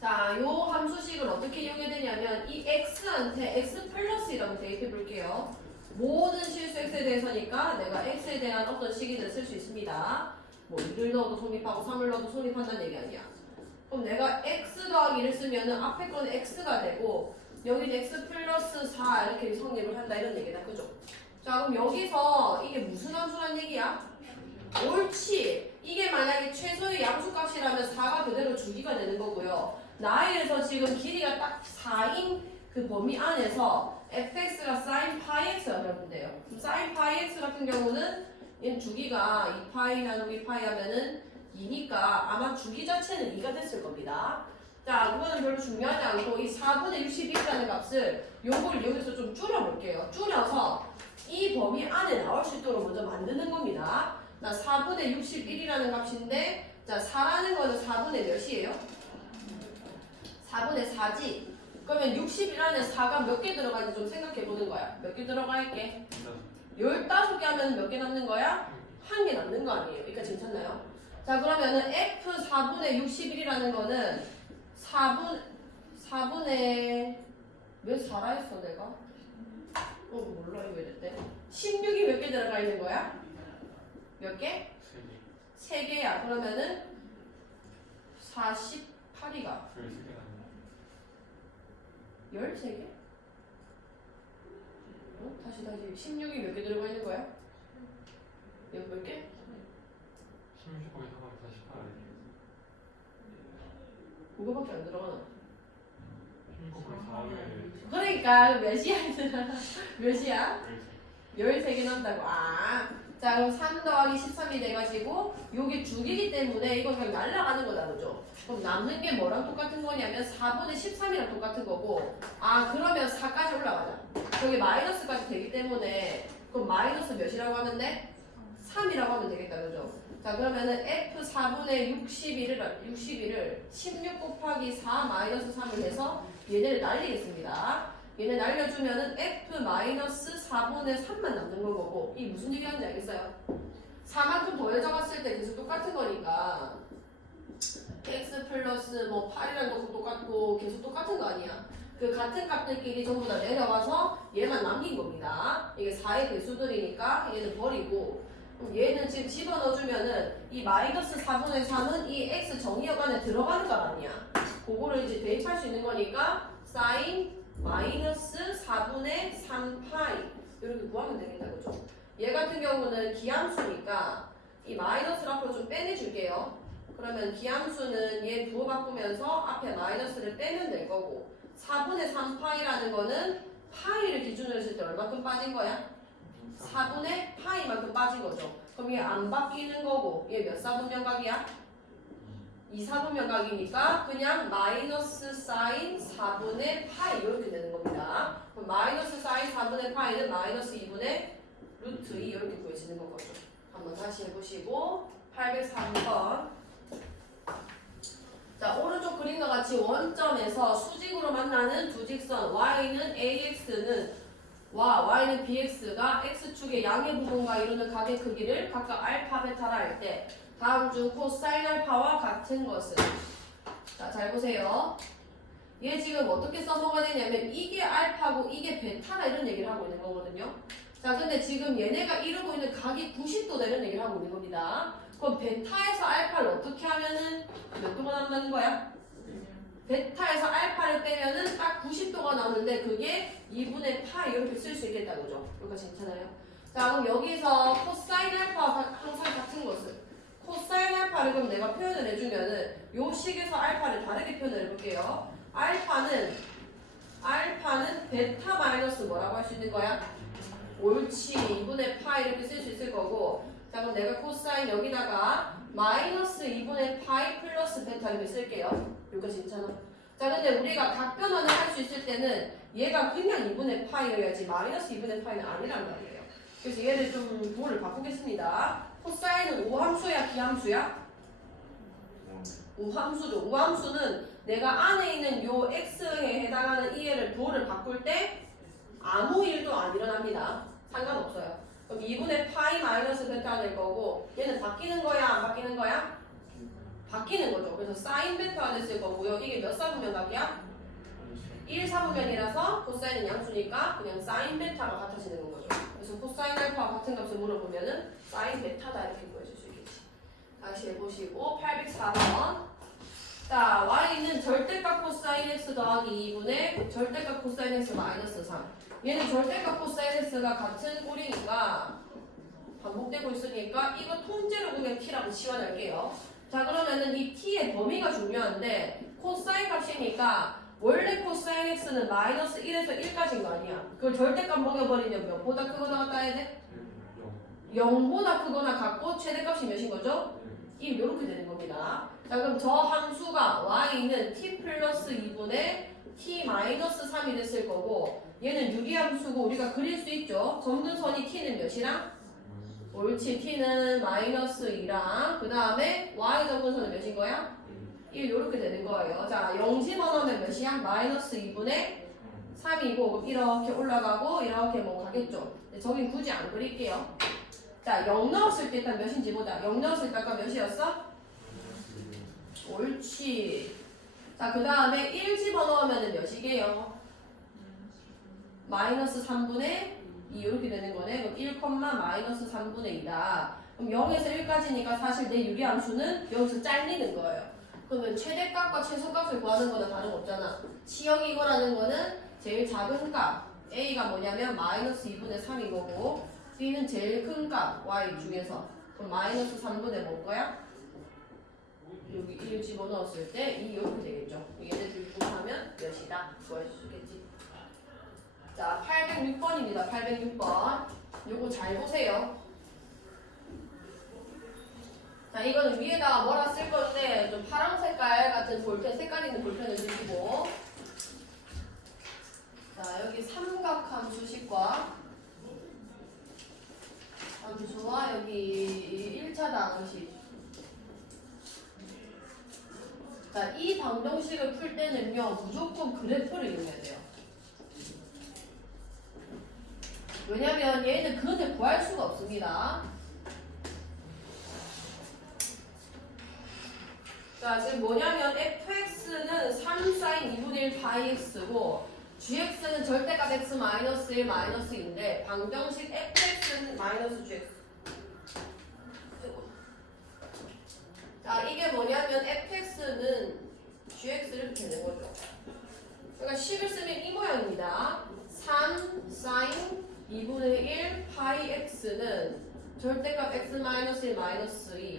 자, 요 함수식을 어떻게 이용해야 되냐면 이 x한테 x 플러스라고 대입해 볼게요. 모든 실수 x에 대해서니까 내가 x에 대한 어떤 식인을 쓸수 있습니다. 뭐 2를 넣어도 성립하고 3을 넣어도 성립한다는 얘기 아니야. 그럼 내가 x 더하기 1을 쓰면은 앞에 거는 x가 되고 여기는 x 플러스 4 이렇게 성립을 한다 이런 얘기다. 그죠? 자, 그럼 여기서 이게 무슨 함수란 얘기야? 옳지. 이게 만약에 최소의 양수값이라면 4가 그대로 주기가 되는 거고요. 나에서 지금 길이가 딱 4인 그 범위 안에서 fx가 sin pi x가 되면 돼요. 그럼 sin pi x 같은 경우는 얘는 주기가 2 파이 나누기 파이 하면은 2니까 아마 주기 자체는 2가 됐을 겁니다. 자, 그거는 별로 중요하지 않고 이 4분의 61이라는 값을 요걸 여기서 좀 줄여볼게요. 줄여서 이 범위 안에 나올 수 있도록 먼저 만드는 겁니다. 나 4분의 61이라는 값인데 자 4라는 거는 4분의 몇이에요? 4분의 4지 그러면 60일 안에 4가 몇 개 들어가는지 좀 생각해 보는 거야 몇 개 들어가 있게 15개 하면 몇 개 남는 거야? 한 개 남는 거 아니에요 그러니까 괜찮나요? 자 그러면은 F 4분의 61이라는 거는 4분 4분의 왜 4라 했어 내가? 어 몰라 이거 왜 됐대 16이 몇 개 들어가 있는 거야? 몇 개? 세 개야. 그러면은 48이가 13개? 어? 다시 다시 16이 몇 개 들어가 있는 거야? 몇, 몇 개? 그거밖에 안 들어가나? 그러니까 몇이야 얘들아? 몇이야? 13개 남다고. 아. 자, 그럼 3 더하기 13이 돼가지고, 요게 주기기 때문에 이건 그냥 날아가는 거다, 그죠? 그럼 남는 게 뭐랑 똑같은 거냐면 4분의 13이랑 똑같은 거고, 아, 그러면 4까지 올라가자. 여기 마이너스까지 되기 때문에, 그럼 마이너스 몇이라고 돼? 3이라고 하면 되겠다, 그죠? 자, 그러면은 F 4분의 61을, 61을 16 곱하기 4 마이너스 3을 해서 얘네를 날리겠습니다. 얘네 날려주면은 F-4분의 3만 남는 건 거고 이 무슨 얘기하는지 알겠어요? 4만큼 더해져 갔을 때 계속 똑같은 거니까. X 플러스 뭐 8이라는 것도 똑같고 계속 똑같은 거 아니야. 그 같은 값들끼리 전부 다 내려와서 얘만 남긴 겁니다. 이게 4의 배수들이니까 얘는 버리고. 얘는 지금 집어넣어주면은 이 마이너스 4분의 3은 이 x 정의역 안에 들어가는 거 아니야? 그거를 이제 대입할 수 있는 거니까 사인 마이너스 4분의 3파이 이렇게 구하면 되겠다 그죠? 얘 같은 경우는 기함수니까 이 마이너스를 앞으로 좀 빼내줄게요 그러면 기함수는 얘 부호 바꾸면서 앞에 마이너스를 빼면 될 거고 4분의 3파이라는 거는 파이를 기준으로 했을 때 얼마큼 빠진 거야? 4분의 파이만큼 빠진 거죠 그럼 얘 안 바뀌는 거고 얘몇 사분 면각이야? 2사분 면각이니까 그냥 마이너스 사인 4분의 파이 이렇게 되는 겁니다. 그럼 마이너스 사인 4분의 파이는 마이너스 2분의 루트 2 이렇게 구해지는 거거든요. 한번 다시 해보시고 803번 자 오른쪽 그림과 같이 원점에서 수직으로 만나는 두 직선 y는 ax는 와 y는 bx가 x축의 양의 부분과 이루는 각의 크기를 각각 알파 베타라 할때 다음 중 코사인 알파와 같은 것은 자 잘 보세요 얘 지금 어떻게 써먹어야 되냐면 이게 알파고 이게 베타라 이런 얘기를 하고 있는 거거든요 자 근데 지금 얘네가 이루고 있는 각이 90도 되는 얘기를 하고 있는 겁니다 그럼 베타에서 알파를 어떻게 하면은 몇 도가 남는 거야? 베타에서 알파를 빼면은 딱 90도가 나오는데 그게 2분의 파 이렇게 쓸 수 있겠다 그죠? 여기까지 괜찮아요? 자 그럼 여기서 코사인 알파와 항상 같은 것은 코사인 알파를 그럼 내가 표현을 해주면은 요 식에서 알파를 다르게 표현을 해볼게요. 알파는 알파는 베타 마이너스 뭐라고 할 수 있는 거야? 옳지. 2분의 파 이렇게 쓸 수 있을 거고. 자 그럼 내가 코사인 여기다가 마이너스 2분의 파이 플러스 베타 이렇게 쓸게요. 여기까지 괜찮아? 자 근데 우리가 각 변환을 할 수 있을 때는 얘가 그냥 2분의 파이여야지 마이너스 2분의 파이는 아니란 말이에요. 그래서 얘를 좀 부호를 바꾸겠습니다 코사인은 우함수야 기함수야? 우함수죠 우함수는 내가 안에 있는 요 x에 해당하는 이 애를 부호를 바꿀 때 아무 일도 안 일어납니다 상관없어요 그럼 2분의 파이 마이너스 베타가 될 거고 얘는 바뀌는 거야 안 바뀌는 거야? 바뀌는 거죠. 그래서 사인 베타가 됐을 거고요. 이게 몇 사분면 각이야? 1 사분면이라서 코사인은 양수니까 그냥 사인 베타가 같아지는 건 거죠. 그래서 코사인 알파와 같은 값을 물어보면은 사인 베타다 이렇게 구해줄 수 있겠지. 다시 해보시고 804번. 자, y는 절대값 코사인 x 더하기 2분의 절대값 코사인 x 마이너스 3. 얘는 절대값 코사인 x가 같은 꼴이니까 반복되고 있으니까 이거 통째로 그냥 t라고 치환할게요. 자, 그러면은 이 t의 범위가 중요한데 코사인 값이니까 원래 코사인 x는 마이너스 1에서 1까지인 거 아니야. 그걸 절대값 먹여버리면 몇보다 크거나 같아야 돼? 0보다 크거나 같고 최대값이 몇인 거죠? 이 이렇게 되는 겁니다. 자 그럼 저 함수가 y는 t 플러스 2분의 t 마이너스 3이 됐을 거고 얘는 유리함수고 우리가 그릴 수 있죠. 점근선이 t는 몇이랑? 옳지 t는 마이너스 2랑 그 다음에 y 점근선은 몇인 거야? 1 이렇게 되는 거예요. 자 0 집어넣으면 몇이야? 마이너스 2분의 3이고 그럼 이렇게 올라가고 이렇게 뭐 가겠죠. 근데 저긴 굳이 안 그릴게요. 자, 0 넣었을 때 일단 몇인지 보자. 0 넣었을 때 아까 몇이었어? 옳지. 자, 그 다음에 1 집어넣으면 몇이게요? 마이너스 3분의 2 이렇게 되는 거네. 그럼 1, 마이너스 3분의 2다. 그럼 0에서 1까지니까 사실 내 유리함수는 여기서 잘리는 거예요. 그러면 최대값과 최소값을 구하는 거는 다름없잖아. 치역이 이거라는 거는 제일 작은 값. A가 뭐냐면 마이너스 2분의 3인 거고 B는 제일 큰 값 Y 중에서 그럼 마이너스 3분의 뭔 거야? 여기 1 집어넣었을 때 2 이렇게 되겠죠. 얘네들 곱하면 몇이다? 구할 수 있겠지. 자, 806번입니다. 806번. 요거 잘 보세요. 자, 이거는 위에다가 뭐라 쓸 건데 좀 파란 색깔 같은 볼펜, 색깔 있는 볼펜을 드시고. 자, 여기 삼각함 수식과. 함수와 여기 1차 방정식. 자, 이 방정식을 풀 때는요 무조건 그래프를 이용해야 돼요. 왜냐면 얘는 그것을 구할 수가 없습니다 자, 지금 뭐냐면 fx는 3 사인 2분의 1 파이 x고 gx는 절대값 x 마이너스 1 마이너스 2인데 방정식 fx는 마이너스 gx. 자, 이게 뭐냐면 fx는 gx 이렇게 되는 거죠. 그러니까 식을 쓰면 이 모양입니다. 3 사인 2분의 1 파이 x는 절대값 x 마이너스 1 마이너스 2 이게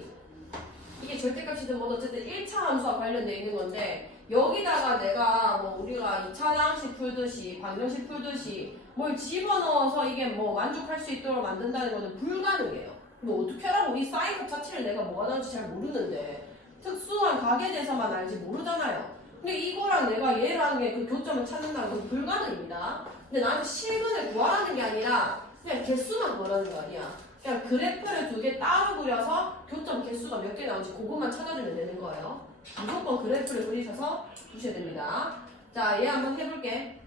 절대값이든 뭐 어쨌든 1차 함수와 관련되어 있는 건데 여기다가 내가 뭐 우리가 2차 방식 풀듯이 방정식 풀듯이 뭘 집어넣어서 이게 뭐 만족할 수 있도록 만든다는 거는 불가능해요. 뭐 어떻게 하라고 이값 자체를 내가 뭐가 나올지 잘 모르는데 특수한 가게 대해서만 알지 모르잖아요. 근데 이거랑 내가 얘랑 의 그 교점을 찾는다는 건 불가능입니다. 근데 나한테 실근을 구하라는 게 아니라 그냥 개수만 구하라는 거 아니야. 그냥 그래프를 두 개 따로 그려서 교점 개수가 몇 개 나오는지 그것만 찾아주면 되는 거예요. 무조건 그래프를 그리셔서 두셔야 됩니다. 자, 얘 한번 해볼게.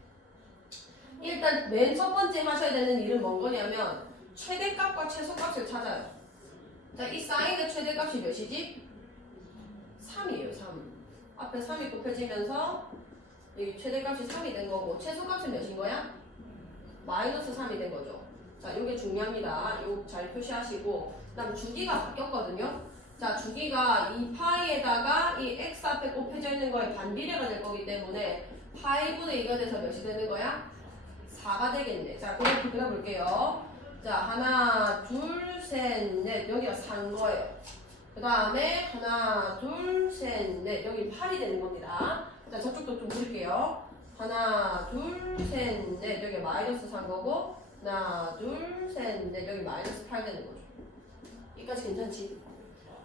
일단 맨 첫 번째 하셔야 되는 일은 뭔 거냐면 최대값과 최소값을 찾아요. 자, 이 사인의 최대값이 몇이지? 3이에요, 3. 앞에 3이 곱해지면서 여기 최대값이 3이 된 거고 최소값은 몇인 거야? 마이너스 3이 된 거죠. 자, 이게 중요합니다. 이거 잘 표시하시고 그 다음 주기가 바뀌었거든요. 자, 주기가 이 파이에다가 이 x 앞에 곱해져 있는 거에 반비례가 될 거기 때문에 파이 분의 2가 돼서 몇이 되는 거야? 4가 되겠네. 자, 그래프 그려볼게요. 자, 하나, 둘, 셋, 넷. 여기가 4인 거예요. 그 다음에 하나, 둘, 셋, 넷. 여기 8이 되는 겁니다. 자, 저쪽도 좀 그릴게요. 하나, 둘, 셋, 넷. 여기 마이너스 4인 거고 하나, 둘, 셋, 넷. 여기 마이너스 8 되는 거죠. 여기까지 괜찮지?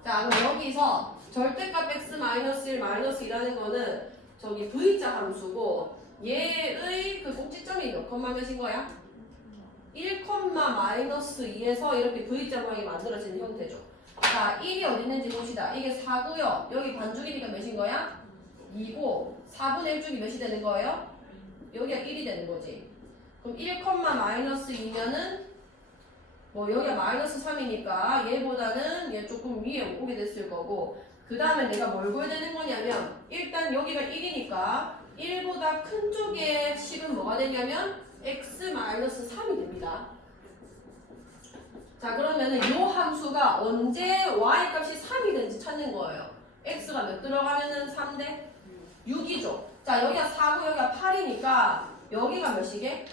자, 그럼 여기서 절대값 x 마이너스 1 마이너스 2라는 거는 저기 v자 함수고 얘의 그 꼭지점이 몇 컴마 몇인 거야? 1 컴마 마이너스 2에서 이렇게 v자 모양이 만들어지는 형태죠. 자, 1이 어디 있는지 봅시다. 이게 4고요. 여기 반죽이니까 몇인 거야? 2고 4분의 1 쪽이 몇이 되는 거예요? 여기가 1이 되는 거지. 그럼 1 컴마 마이너스 2면은 뭐 여기가 마이너스 3이니까 얘보다는 얘 조금 위에 오게 됐을 거고 그 다음에 내가 뭘 구해야 되는 거냐면 일단 여기가 1이니까 1보다 큰 쪽의 식은 뭐가 되냐면 x-3이 됩니다. 자 그러면은 이 함수가 언제 y 값이 3이 되는지 찾는 거예요. x가 몇 들어가면은 3대 6이죠. 자 여기가 4고 여기가 8이니까 여기가 몇이게?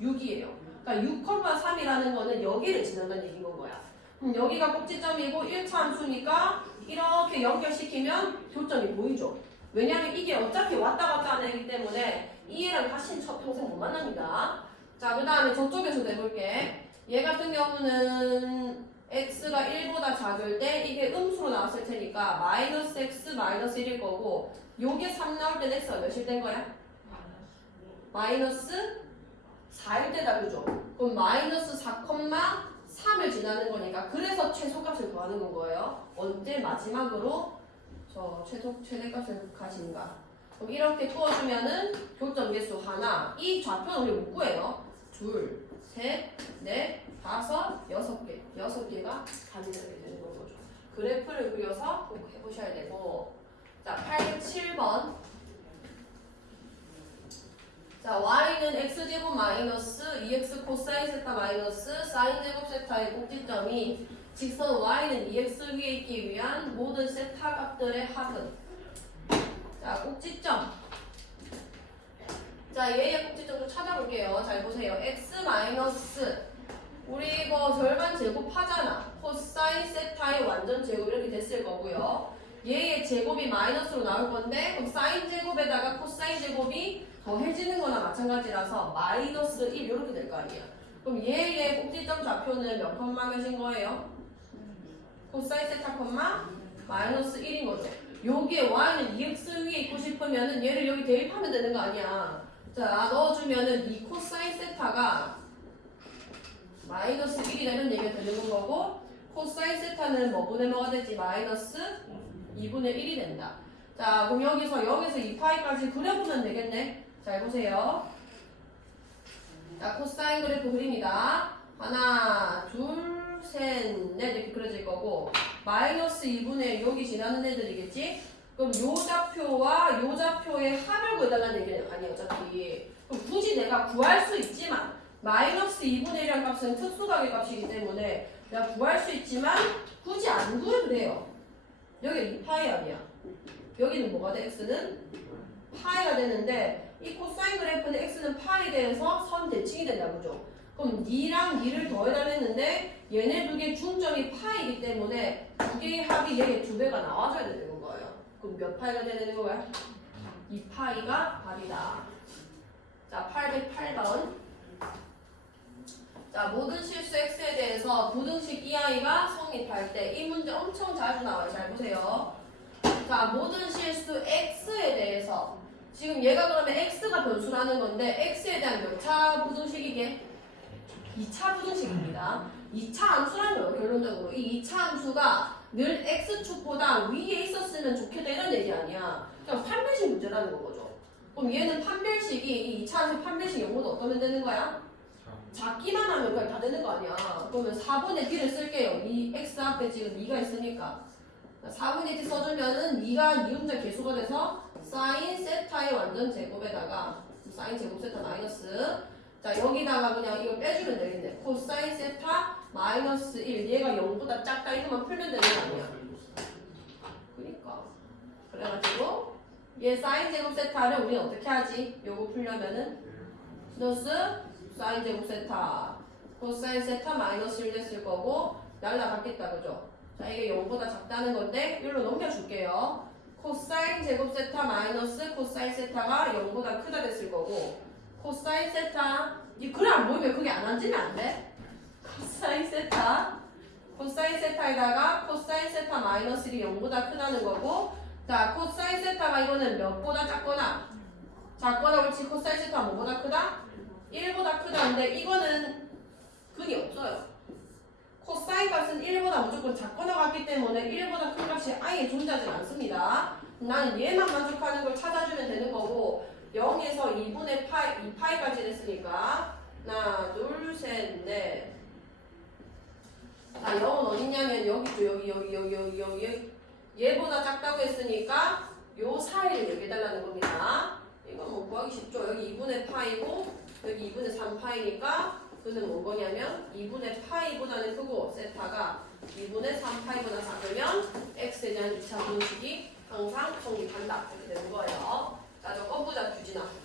6이에요. 그러니까 6,3이라는 거는 여기를 지난다는 얘기인 건 거야. 그럼 여기가 꼭지점이고 1차 함수니까 이렇게 연결시키면 교점이 보이죠. 왜냐하면 이게 어차피 왔다 갔다 하는 애기 때문에 이 애랑 다시는 첫 평생 못 만납니다. 자, 그 다음에 저쪽에서 내볼게. 얘 같은 경우는 x가 1보다 작을 때 이게 음수로 나왔을 테니까 마이너스 x 마이너스 1일 거고 요게 3 나올 때 x가 몇일 된 거야? 마이너스 4일 때다 그죠? 그럼 마이너스 4,3을 지나는 거니까 그래서 최소값을 구하는 건 거예요. 언제 마지막으로 저 최소 최대값을 가진가? 그럼 이렇게 구워주면은 교점 개수 하나. 이 좌표는 우리 못 구해요. 둘, 셋, 넷, 다섯, 여섯 개. 여섯 개가 가능하게 되는 건 거죠. 그래프를 그려서 꼭 해보셔야 되고. 자, 807번. 자, y는 x제곱 마이너스 2x 코사인 세타 마이너스 사인 제곱 세타의 꼭지점이 직선 y는 2x 위에 있기 위한 모든 세타 값들의 합은 자, 꼭지점 자, 얘의 꼭지점 좀 찾아볼게요. 잘 보세요. x 마이너스 우리 이거 절반 제곱하잖아. 코사인 세타의 완전 제곱 이렇게 됐을 거고요. 얘의 제곱이 마이너스로 나올 건데 그럼 사인 제곱에다가 코사인 제곱이 더해지는 거나 마찬가지라서 마이너스 1 이렇게 될 거 아니야. 그럼 얘의 꼭지점 좌표는 몇 컴마 몇인 거예요? 코사인 세타 컴마 마이너스 1인 거죠. 여기에 y는 2x 위에 있고 싶으면은 얘를 여기 대입하면 되는 거 아니야. 자 넣어주면은 이 코사인 세타가 마이너스 1이 되는 얘기가 되는 거고 코사인 세타는 뭐분의 뭐가 되지? 마이너스 2분의 1이 된다. 자 그럼 여기서 여기서 2파이까지 그려보면 되겠네. 잘 보세요. 자, 코사인 그래프 그립니다. 하나, 둘, 셋, 넷 이렇게 그려질 거고 마이너스 2분의 여기 지나는 애들이겠지? 그럼 요 좌표와 요 좌표의 합을 구해달라는 얘기는 아니에요, 어차피. 그럼 굳이 내가 구할 수 있지만 마이너스 2분의 1이라는 값은 특수각의 값이기 때문에 내가 구할 수 있지만 굳이 안 구해도 돼요. 여기 2파이 아니야. 여기는 뭐가 돼? x는 파이가 되는데 이 코사인 그래프는 x는 파이 돼서 선 대칭이 된다 그죠? 그럼 니랑 니를 더해달랬는데 얘네 두 개 중점이 파이기 때문에 두 개의 합이 얘의 두 배가 나와줘야 되는 거예요. 그럼 몇 파이가 돼야 되는 거야? 2파이가 답이다. 자, 808번. 자, 모든 실수 x에 대해서 부등식 EI가 성립할 때 이 문제 엄청 자주 나와요. 잘 보세요. 자, 모든 실수 x에 대해서 지금 얘가 그러면 x가 변수라는 건데 x에 대한 몇 차 부등식이게? 2차 부등식입니다. 2차 함수라는 거예요, 결론적으로. 이 2차 함수가 늘 x축보다 위에 있었으면 좋겠다 이런 얘기 아니야. 그냥 판별식 문제라는 거죠. 그럼 얘는 판별식이 이 2차 함수 판별식 용어도 어떠면 되는 거야? 작기만 하면 그냥 다 되는 거 아니야. 그러면 4분의 d를 쓸게요. 이 x 앞에 지금 2가 있으니까. 4분의 d 써주면은 2가 이음자 개수가 돼서 사인 세타의 완전 제곱에다가 사인 제곱 세타 마이너스 자 여기다가 그냥 이거 빼주면 되겠네. 코사인 세타 마이너스 1 얘가 0보다 작다 이거만 풀면 되는 거 아니야. 그니까 그래가지고 얘 사인 제곱 세타를 우리는 어떻게 하지? 요거 풀려면은 플러스 사인 제곱 세타 코사인 세타 마이너스 1 됐을 거고 날라갔겠다 그죠? 자 이게 0보다 작다는 건데 1로 넘겨줄게요 코사인 제곱 세타 마이너스 코사인 세타가 0보다 크다 됐을 거고 코사인 세타 이글안 보이면 그게 안 앉으면 안 돼? 코사인 세타 코사인 세타에다가 코사인 세타 마이너스 1이 0보다 크다는 거고 자 코사인 세타가 이거는 몇보다 작거나 작거나 그렇지 코사인 세타 뭐보다 크다? 1보다 크다는데 이거는 근이 없어요. 코사인 값은 1보다 무조건 작거나 같기 때문에 1보다 큰 값이 아예 존재하지 않습니다. 나는 얘만 만족하는 걸 찾아주면 되는 거고 0에서 2분의 파이, 2파이까지 됐으니까 하나, 둘, 셋, 넷 자, 0은 어딨냐면 여기죠. 여기, 여기, 여기, 여기, 여기 얘보다 작다고 했으니까 요 사이를 얘기해달라는 겁니다. 이건 뭐 구하기 쉽죠. 여기 2분의 파이고 여기 2분의 3파이니까 그는 뭔 거냐면 2분의 파이보다는 크고 세타가 2분의 3파이보다 작으면 x에 대한 2차 분식이 항상 성립한다. 이렇게 되는 거예요. 자, 저 껌보자 규진아.